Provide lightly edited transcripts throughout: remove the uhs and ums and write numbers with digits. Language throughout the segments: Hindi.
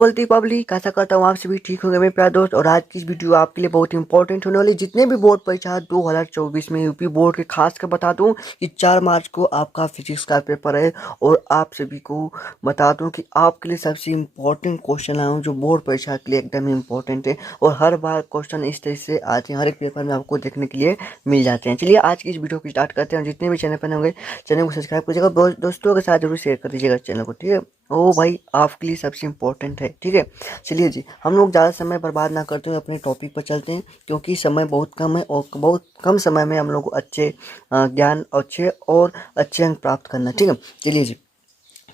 बोलती पब्लिक आशा करता हूँ आप सभी ठीक होंगे मेरे प्यारे दोस्त। और आज की इस वीडियो आपके लिए बहुत इंपॉर्टेंट होने वाली। जितने भी बोर्ड परीक्षा 2024 में यूपी बोर्ड के खास कर बता दूं कि 4 मार्च को आपका फिजिक्स का पेपर है। और आप सभी को बता दूं कि आपके लिए सबसे इम्पोर्टेंट क्वेश्चन आए हूँ जो बोर्ड परीक्षा के लिए एकदम इम्पोर्टेंट है। और हर बार क्वेश्चन इस तरह से आते हैं, हर एक पेपर में आपको देखने के लिए मिल जाते हैं। चलिए आज की इस वीडियो को स्टार्ट करते हैं। जितने भी चैनल पर होंगे चैनल को सब्सक्राइब कीजिएगा, दोस्तों के साथ जरूर शेयर कर दीजिएगा चैनल को, ठीक है। ओ भाई आपके लिए सबसे इम्पोर्टेंट है, ठीक है। चलिए जी, हम लोग ज़्यादा समय बर्बाद ना करते हुए अपने टॉपिक पर चलते हैं, क्योंकि समय बहुत कम है और बहुत कम समय में हम लोग को अच्छे ज्ञान अच्छे और अच्छे अंक प्राप्त करना है, ठीक है। चलिए जी,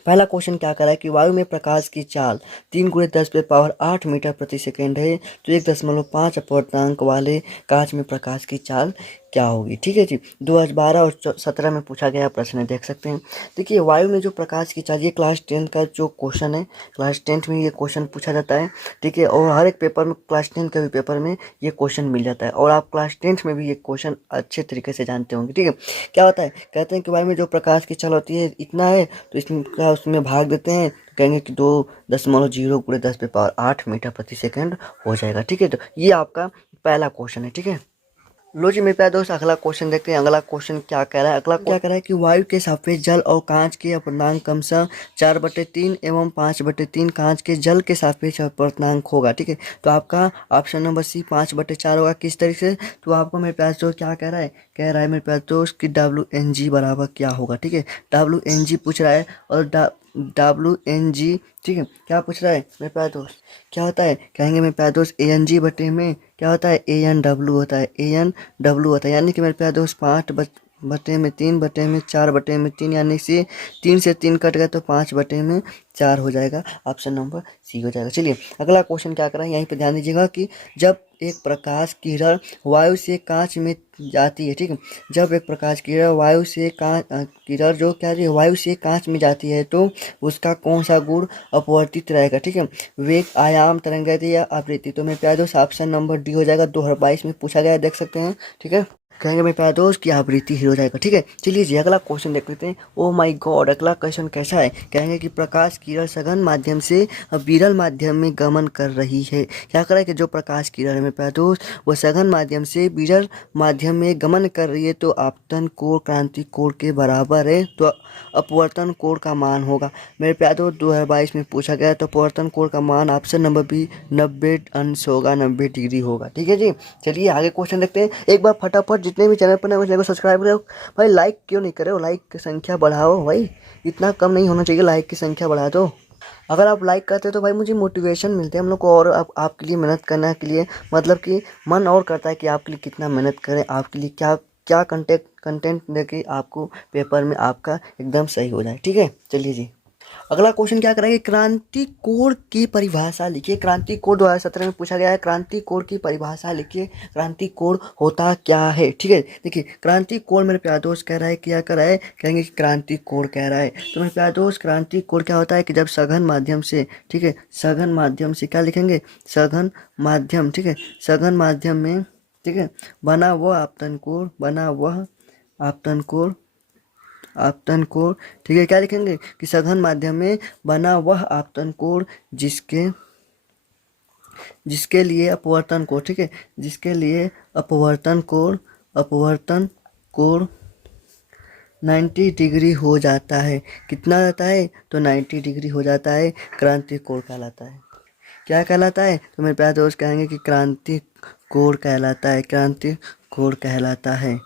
पहला क्वेश्चन क्या करा है कि वायु में प्रकाश की चाल 3 × 10⁻8 मीटर प्रति सेकेंड है, तो 1.5 अपवर्तनांक वाले कांच में प्रकाश की चाल क्या होगी, ठीक है जी। 2012 और 17 में पूछा गया प्रश्न है, देख सकते हैं। देखिए वायु में जो प्रकाश की चाल, ये क्लास 10 का जो क्वेश्चन है, क्लास 10 में ये क्वेश्चन पूछा जाता है, ठीक है। और हर एक पेपर में क्लास 10 के भी पेपर में ये क्वेश्चन मिल जाता है और आप क्लास 10 में भी ये क्वेश्चन अच्छे तरीके से जानते होंगे, ठीक है। क्या होता है, कहते हैं कि वायु में जो प्रकाश की चाल होती है इतना है, तो इसका उसमें भाग देते हैं तो कहेंगे कि 2.0 × 10⁻8 मीटर प्रति सेकंड हो जाएगा, ठीक है। तो ये आपका पहला क्वेश्चन है, ठीक है। लो जी मेरे प्यारे दोस्त, अगला क्वेश्चन देखते हैं। अगला क्वेश्चन क्या कह रहा है, अगला क्या कह रहा है कि वायु के सापेक्ष जल और कांच के अपवर्तनांक क्रमशः 4/3 एवं 5/3 कांच के जल के सापेक्ष अपवर्तनांक होगा, ठीक है। तो आपका ऑप्शन नंबर सी 5/4 होगा। किस तरीके से, तो आपको मेरे प्यारे दोस्त क्या कह रहा है, कह रहा है मेरे प्यारे दोस्त कि WNG बराबर क्या होगा, ठीक है। WNG पूछ रहा है और WNG, ठीक है, क्या पूछ रहा है मेरे प्यारे दोस्त, क्या होता है, कहेंगे मेरे प्यारे दोस्त ANG बटे में क्या होता है, ANW होता है, ANW होता है। यानी कि मेरे प्यारे दोस्त 5/3 यानी से 3 कट गया तो 5/4 हो जाएगा। ऑप्शन नंबर सी हो जाएगा। चलिए अगला क्वेश्चन क्या कर रहा है, यहीं पे ध्यान दीजिएगा कि जब एक प्रकाश किरण वायु से कांच में जाती है, ठीक है। जब एक प्रकाश किरण वायु से किरण जो क्या है वायु से कांच में जाती है, तो उसका कौन सा गुण अपवर्तित रहेगा, ठीक है। वेग, आयाम, तरंगदैर्घ्य या आवृत्ति। तो मेरे प्यारे दोस्त ऑप्शन नंबर डी हो जाएगा। 2022 में पूछा गया है, देख सकते हैं, ठीक है। कहेंगे मेरे प्यारे दोस्त की आवृत्ति ही हो जाएगा, ठीक है। चलिए जी अगला क्वेश्चन देख लेते हैं। ओ माय गॉड, अगला क्वेश्चन कैसा है, कहेंगे कि प्रकाश किरण सघन माध्यम से विरल माध्यम में गमन कर रही है। क्या कर रहा है कि जो प्रकाश किरण है मेरे प्यारे दोस्त वो सघन माध्यम से विरल माध्यम में गमन कर रही है, तो आपतन कोण क्रांति कोण के बराबर है, तो अपवर्तन कोण का मान होगा। मेरे प्यारे दोस्त 2022 में पूछा गया, तो अपवर्तन कोण का मान ऑप्शन नंबर बी 90 अंश होगा, 90 डिग्री होगा, ठीक है जी। चलिए आगे क्वेश्चन देखते हैं। एक बार फटाफट जितने भी चैनल पर नए चैनल को सब्सक्राइब करो भाई, लाइक क्यों नहीं करे हो, लाइक की संख्या बढ़ाओ भाई, इतना कम नहीं होना चाहिए, लाइक की संख्या बढ़ा दो। अगर आप लाइक करते हो तो भाई मुझे मोटिवेशन मिलते हैं हम लोग को, और आपके लिए मेहनत करने के लिए, मतलब कि मन और करता है कि आपके लिए कितना मेहनत करें, आपके लिए क्या क्या कंटेंट देके आपको पेपर में आपका एकदम सही हो जाए, ठीक है। चलिए जी अगला क्वेश्चन क्या कराएंगे, क्रांति कोण की परिभाषा लिखिए। क्रांति कोण 2017 में पूछा गया है, क्रांति कोण की परिभाषा लिखिए। क्रांति कोण होता क्या है, ठीक है। देखिए क्रांति कोण मेरे प्यारे दोस्त कह रहा है, क्या कर रहा है, कहेंगे कि क्रांति कोण कह रहा है। तो मेरे प्यारे दोस्त क्रांति कोण क्या होता है कि जब सघन माध्यम से, ठीक है, सघन माध्यम से क्या लिखेंगे, सघन माध्यम, ठीक है, सघन माध्यम में, ठीक है, बना वह आपतन कोण, बना वह आपतन कोण, आपतन कोण, ठीक है, क्या लिखेंगे कि सघन माध्यम में बना वह आपतन कोण जिसके जिसके लिए अपवर्तन कोण, ठीक है, जिसके लिए अपवर्तन कोण, अपवर्तन कोण 90 डिग्री हो जाता है। कितना जाता है, तो 90 डिग्री हो जाता है, क्रांति कोण कहलाता है। क्या कहलाता है, तो मेरे प्यारे दोस्त कहेंगे कि क्रांति कोण कहलाता है, क्रांति कोण कहलाता है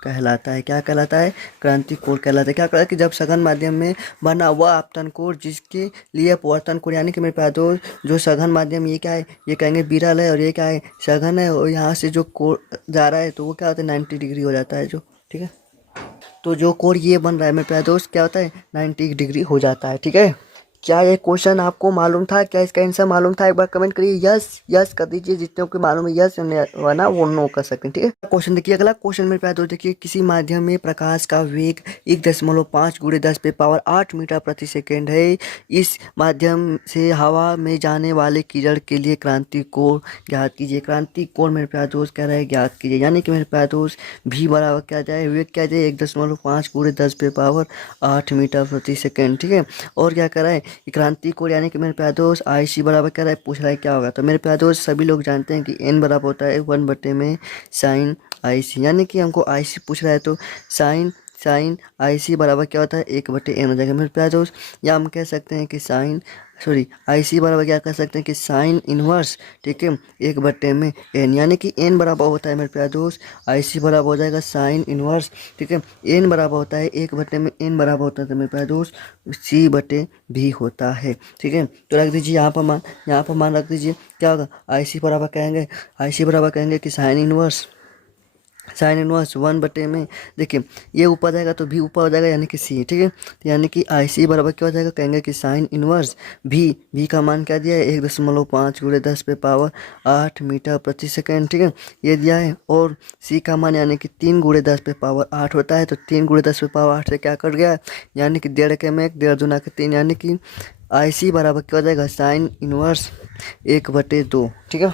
क्या कहलाता है, क्रांति कोण कहलाता है। क्या कहलाता है कि जब सघन माध्यम में बना हुआ आपतन कोण जिसके लिए अपवर्तन कोण, यानी कि मेरे प्यारे दोस्त जो सघन माध्यम ये क्या है, ये कहेंगे विरल है और ये क्या है, सघन है, और यहाँ से जो कोण जा रहा है तो वो क्या होता है 90 डिग्री हो जाता है जो, ठीक है। तो जो कोण ये बन रहा है मेरे प्यारे दोस्त क्या होता है 90 डिग्री हो जाता है, ठीक है। क्या ये क्वेश्चन आपको मालूम था, क्या इसका आंसर मालूम था, एक बार कमेंट करिए, यस यस कर दीजिए, जितने को मालूम है यस वरना वो नो कर सकते हैं, ठीक है। क्वेश्चन देखिए, अगला क्वेश्चन मेरे प्यारे दोस्त देखिए, किसी माध्यम में प्रकाश का वेग 1.5 × 10⁸ मीटर प्रति सेकेंड है। इस माध्यम से हवा में जाने वाले किरण के लिए क्रांति कोण ज्ञात कीजिए। क्रांति कोण मेरे प्यारे दोस्त कह रहे हैं ज्ञात कीजिए, यानी कि मेरे प्यारे दोस्त भी बराबर क्या जाए, वेग क्या जाए 1.5 × 10⁸ मीटर प्रति सेकेंड, ठीक है। और क्या कर रहा है क्रांति कोण यानी कि मेरे प्यारे दोस्त IC बराबर क्या रहा है, पूछ रहा है क्या होगा। तो मेरे प्यारे दोस्त सभी लोग जानते हैं कि n बराबर होता है 1 में साइन IC, यानी कि हमको IC पूछ रहा है तो साइन साइन IC बराबर क्या होता है 1/n हो जाएगा मेरे प्यारे दोस्त। या हम कह सकते हैं कि IC बराबर क्या कर सकते हैं कि साइन इनवर्स, ठीक है, 1/n, यानी कि n बराबर होता है मेरे प्यारे दोस्त IC बराबर हो जाएगा साइन इनवर्स, ठीक है। n बराबर होता है 1/n बराबर होता है तो मेरे प्यारे दोस्त C/V होता है, ठीक है। तो रख दीजिए यहाँ पर मान रख दीजिए क्या होगा, IC बराबर कहेंगे कि साइन इनवर्स 1 में, देखिए ये ऊपर जाएगा तो भी ऊपर हो जाएगा यानी कि C, ठीक है। तो यानी कि IC बराबर क्या हो जाएगा, कहेंगे कि साइन इनवर्स भी का मान क्या दिया है 1.5 × 10⁸ मीटर प्रति सेकेंड, ठीक है, ये दिया है। और C का मान यानी कि 3 × 10⁸ होता है, तो 3 × 10⁸ से क्या कट गया, यानी कि 1.5 के में 1, 1.5 दूना के 3, यानी कि IC बराबर क्या हो जाएगा साइन इनवर्स 1/2, ठीक है।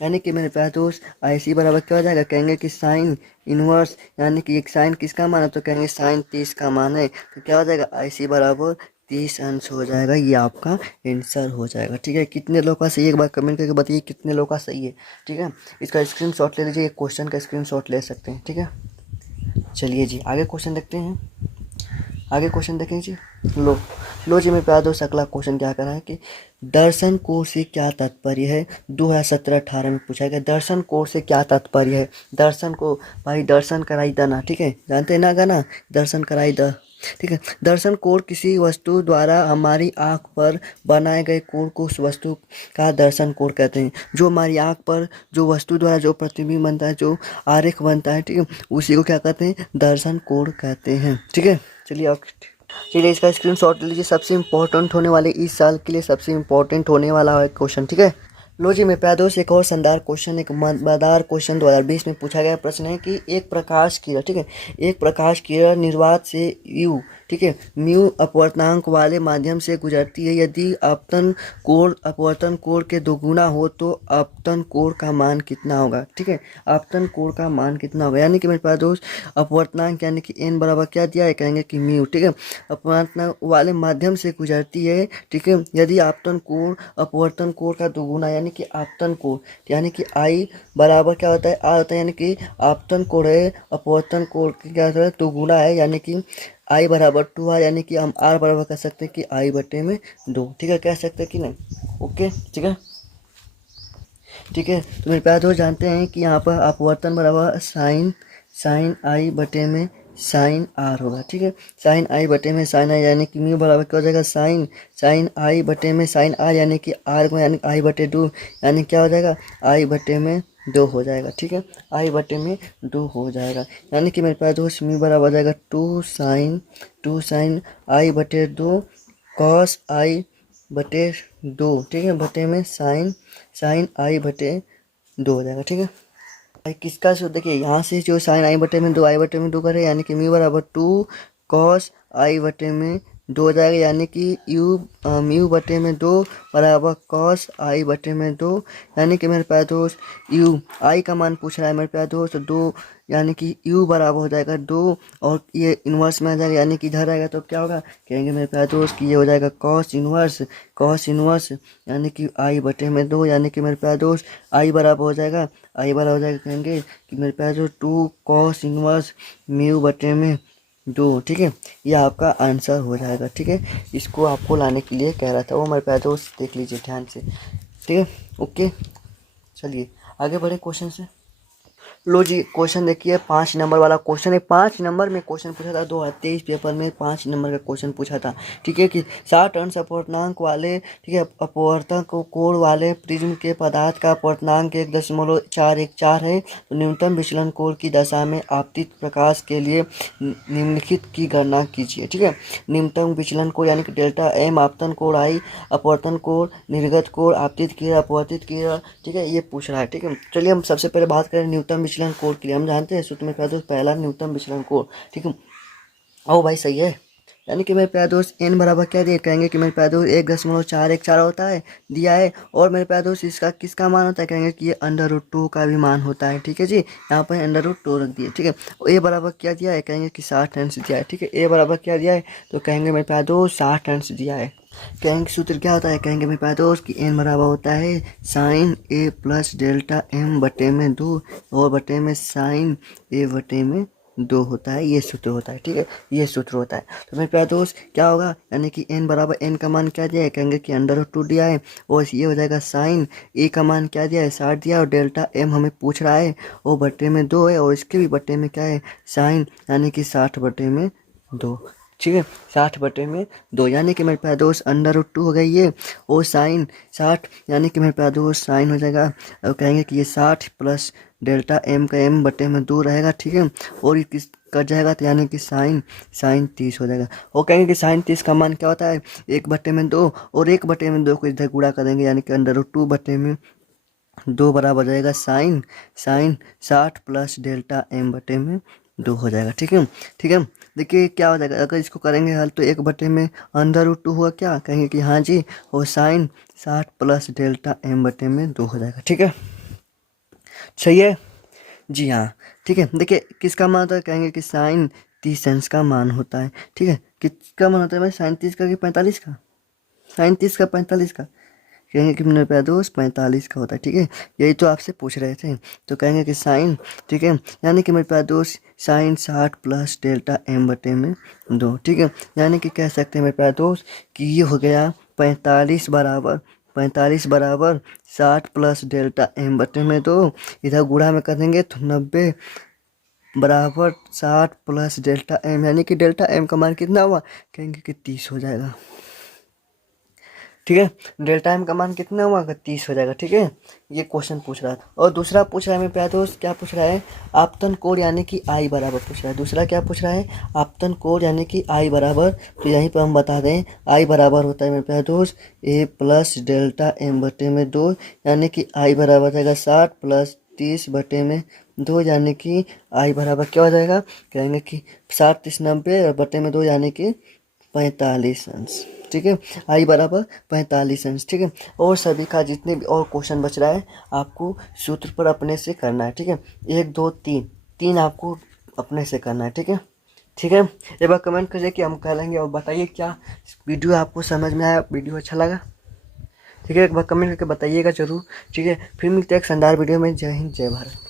यानी कि मेरे प्यारे दोस्त IC बराबर क्या हो जाएगा, कहेंगे कि साइन इनवर्स, यानी कि एक साइन किसका मान है तो कहेंगे साइन 30 का मान है, तो क्या हो जाएगा IC बराबर 30 अंश हो जाएगा। ये आपका आंसर हो जाएगा, ठीक है। कितने लोग का सही है एक बार कमेंट करके बताइए कितने लोग का सही है, ठीक है। इसका स्क्रीनशॉट ले लीजिए, क्वेश्चन का स्क्रीनशॉट ले सकते हैं, ठीक है। चलिए जी आगे क्वेश्चन देखते हैं। आगे क्वेश्चन देखें जी। लो जी मेरे प्यारे दोस्त अगला क्वेश्चन क्या कर रहा है कि दर्शन कोण से क्या तात्पर्य है, 2017-18 में पूछा गया। दर्शन कोण से क्या तात्पर्य है, दर्शन को भाई दर्शन कराई दना, ठीक है, जानते हैं ना गाना दर्शन कराई द, ठीक है। दर्शन कोण किसी वस्तु द्वारा हमारी आंख पर बनाए गए कोण को उस वस्तु का दर्शन कोण कहते हैं। जो हमारी आंख पर जो वस्तु द्वारा जो प्रतिबिंब बनता है, जो आरेख बनता है, ठीक है, उसी को क्या कहते हैं, दर्शन कोण कहते हैं, ठीक है। चलिए इसका स्क्रीनशॉट लीजिए, सबसे इम्पोर्टेंट होने वाले इस साल के लिए सबसे इम्पोर्टेंट होने वाला है क्वेश्चन, ठीक है। लो जी मेरे प्यारे दोस्त एक और शानदार क्वेश्चन, एक मजेदार क्वेश्चन 2020 में पूछा गया प्रश्न है कि एक प्रकाश किरण, ठीक है, एक प्रकाश किरण निर्वात से यू, ठीक है, म्यू अपवर्तनांक वाले माध्यम से गुजरती है। यदि अपतन कोण अपवर्तन कोण के दोगुना हो तो अपतन कोण का मान कितना होगा, ठीक है, अपतन कोण का मान कितना होगा। यानी कि मेरे प्यारे दोस्त अपवर्तनांक यानी कि n बराबर क्या दिया है, कहेंगे कि म्यू, ठीक है, अपवर्तनांक वाले माध्यम से गुजरती है, ठीक है। यदि आपतन कोण अपवर्तन कोण का दोगुना यानी कि आपतन कोण, यानी कि I बराबर क्या होता है R होता है, यानी कि आपतन कोण है अपवर्तन कोण क्या होता है दोगुना है, यानी कि I बराबर 2R, यानी कि हम R बराबर कह सकते हैं कि I/2, ठीक है, कह सकते हैं कि नहीं, ओके, ठीक है, ठीक है। तो मेरे प्यारे दोस्त जानते हैं कि यहाँ पर अपवर्तन बराबर साइन I/में साइन R होगा, ठीक है, साइन I/में साइन I, यानी कि म्यू बराबर क्या हो जाएगा साइन I/में साइन R, यानी कि R को यानी I/2, यानी क्या हो जाएगा I/में 2 हो जाएगा, ठीक है, I/में 2 हो जाएगा। यानी कि मेरे पास दोस्त म्यू बराबर हो जाएगा 2 साइन I/2 कॉस I/2, ठीक है, बटे में साइन I/2 हो जाएगा, ठीक है। भाई किसका सूत्र देखिए यहाँ से जो साइन I/2 करे, यानी कि म्यू बराबर 2 कॉस I/2 हो जाएगा, यानी कि म्यू/2 बराबर कॉस I/2, यानी कि मेरे पास दोस्त I का मान पूछ रहा है मेरे पास दोस्त 2, यानी कि U बराबर हो जाएगा 2 और ये इन्वर्स में आ जाएगा, यानी कि इधर आएगा तो क्या होगा, कहेंगे मेरे प्यारे दोस्त कि ये हो जाएगा कॉस इन्वर्स, यानी कि I/2, यानी कि मेरे प्यारे दोस्त I बराबर हो जाएगा कहेंगे कि मेरे प्यारे दोस्त 2 कॉस इन्वर्स म्यू/2, ठीक है, ये आपका आंसर हो जाएगा, ठीक है। इसको आपको लाने के लिए कह रहा था वो मेरे प्यारे दोस्त, देख लीजिए ध्यान से, ठीक है, ओके। चलिए आगे बढ़े क्वेश्चन से। लो जी क्वेश्चन देखिए 5 नंबर वाला क्वेश्चन है। 5 नंबर में क्वेश्चन पूछा था 2023 पेपर में, 5 नंबर का क्वेश्चन पूछा था, ठीक है, कि 60 अंश अपवर्तनांक वाले, ठीक है, अपवर्तन कोण वाले प्रिज्म के पदार्थ का अपवर्तनांक 1.414 है, तो न्यूनतम विचलन कोण की दशा में आपतित प्रकाश के लिए निम्नलिखित की गणना कीजिए, ठीक है। न्यूनतम विचलन कोण यानी कि डेल्टा M आपतन कोण I, अपवर्तन कोण, निर्गत कोण, आपतित किरण, अपवर्तित किरण, ठीक है, ये पूछ रहा है, ठीक है। चलिए हम सबसे पहले बात करें न्यूनतम विचलन कोण के लिए। हम जानते हैं सूत्र में पहला न्यूनतम विचलन कोण, ठीक है, ओ भाई सही है। यानी कि मेरे प्यारे दोस्त n बराबर क्या दिए, कहेंगे कि मेरे प्यारे दोस्त 1.414 होता है दिया है, और मेरे प्यारे दोस्त इसका किसका मान होता है, कहेंगे कि ये √2 का भी मान होता है, ठीक है जी, यहाँ पर √2 रख दिए, ठीक है। a बराबर क्या दिया है, कहेंगे कि 60 अंश दिया है, ठीक है, a बराबर क्या दिया है, तो कहेंगे मेरे प्यारे दोस्त 60 अंश दिया है, कहेंगे सूत्र क्या होता है, कहेंगे मेरे पास दोस्त कि एन बराबर होता है साइन ए प्लस डेल्टा एम बटे में 2 और बटे में साइन ए बटे में 2 होता है, ये सूत्र होता है। ठीक है, ये सूत्र होता है। तो मेरे प्यारे दोस्त क्या होगा, यानी कि एन बराबर एन का मान क्या दिया है, कहेंगे कि √2 दिया है और ये हो जाएगा साइन ए का मान क्या दिया है 60 दिया, और डेल्टा एम हमें पूछ रहा है वो बटे में 2 है और इसके भी बटे में क्या है साइन, यानी कि 60 बटे में 2। ठीक है, 60 बटे में 2 यानी कि मेरे प्यारे दोस्त √2 हो गई ये और साइन 60, यानी कि मेरे प्यारे दोस्त साइन हो जाएगा, और कहेंगे कि ये 60 प्लस डेल्टा एम का एम बटे में 2 रहेगा। ठीक है, और ये किस कट जाएगा तो यानी कि साइन 30 हो जाएगा। और कहेंगे कि साइन 30 का मान क्या होता है 1 बटे में 2, और 1 बटे में 2 को इधर गुणा करेंगे यानी कि √2 बटे में 2 बराबर जाएगा साइन 60 प्लस डेल्टा एम बटे में 2 हो जाएगा। ठीक है, ठीक है। देखिए क्या हो जाएगा, अगर इसको करेंगे हल तो 1 बटे में √2 हुआ, क्या कहेंगे कि हाँ जी, और साइन 60 प्लस डेल्टा एम बटे में 2 हो जाएगा। ठीक है, सही है जी हाँ। ठीक है, देखिए किसका मान होता है, कहेंगे कि साइन 30 अंश का मान होता है। ठीक है, किसका मान होता है भाई, साइन 30 का कि 45 का, साइन 30 का 45 का, कहेंगे कि मेरे प्यारे दोस्त 45 का होता है। ठीक है, यही तो आपसे पूछ रहे थे, तो कहेंगे कि साइन, ठीक है, यानी कि मेरे प्यारे दोस्त साइन 60 प्लस डेल्टा एम बटे में 2। ठीक है, यानी कि कह सकते हैं मेरे प्यारे दोस्त कि ये हो गया 45 बराबर 60 प्लस डेल्टा एम बटे में 2, इधर गुणा में कर देंगे तो 90 बराबर 60 प्लस डेल्टा एम, यानी कि डेल्टा एम का मान कितना हुआ, कहेंगे कि 30 हो जाएगा। ठीक है, डेल्टा एम का मान कितना हुआ, 30 हो जाएगा। ठीक है, ये क्वेश्चन पूछ रहा था। और दूसरा पूछ रहा है मेरे प्यारे दोस्त, क्या पूछ रहा है, आपतन कोण यानी कि आई बराबर पूछ रहा है। दूसरा क्या पूछ रहा है, आपतन कोण यानी कि आई बराबर, तो यहीं पर हम बता दें आई बराबर होता है मेरे प्यारे दोस्त ए प्लस डेल्टा एम बटे में 2, यानी कि आई बराबर जाएगा 60 प्लस 30 बटे में 2, यानी कि आई बराबर क्या हो जाएगा, कहेंगे कि 60 30 90 और बटे में 2 यानी कि 45 अंश। ठीक है, आई बराबर 45 अंश। ठीक है, और सभी का जितने भी और क्वेश्चन बच रहा है आपको सूत्र पर अपने से करना है। ठीक है, 1 2 3 आपको अपने से करना है। ठीक है, ठीक है, एक बार कमेंट करिए कि हम कर लेंगे, और बताइए क्या वीडियो आपको समझ में आया, वीडियो अच्छा लगा। ठीक है, एक बार कमेंट करके बताइएगा जरूर। ठीक है, फिर मिलते हैं एक शानदार वीडियो में। जय हिंद, जय भारत।